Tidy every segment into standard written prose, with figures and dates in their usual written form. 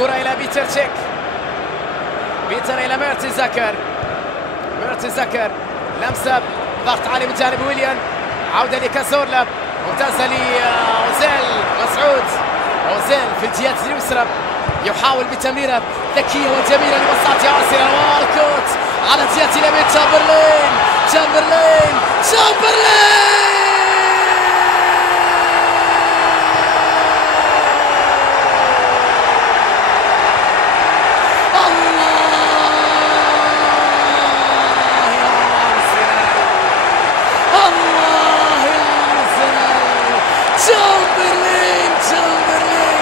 كرة إلى بيتر تشيك. بيتر إلى ميرتزاكر. ميرتزاكر لمسة ضغط عالي من جانب ويليان. عودة لكازورلا ممتازة لأوزيل مسعود. أوزيل في الجهة اليسرى يحاول بتمريرة ذكية وجميلة لمصلحة أرسنال. والكوت على جهة اليمين. تشامبرلين تشامبرلين تشامبرلين تشامبرلين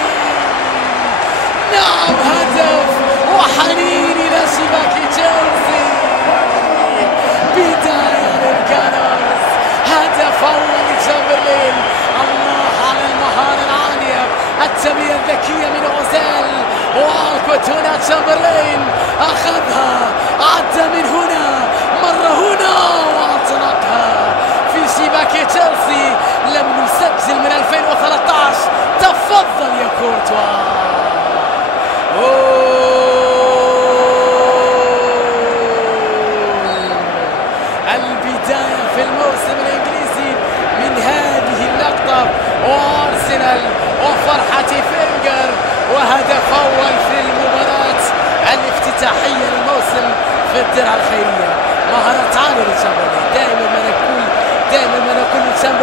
نعم، هدف وحنين إلى شباك تشيلسي. بداية للكانرز، هدف أول لتشامبرلين. الله على المهارة العالية، التمريرة الذكية من أوزيل. والكوت هنا تشامبرلين أخذها، عدى من هنا، مر هنا واعتنقها في شباك تشيلسي. لم نسجل من 2013. تفضل يا كورتوا. البداية في الموسم الإنجليزي من هذه اللقطة، وأرسنال وفرحة فينجر، وهدف أول في المباراة الافتتاحية للموسم في الدرع الخيرية. مهارات عالية لتشامبرلين. دائما ما نقول لتشامبرلين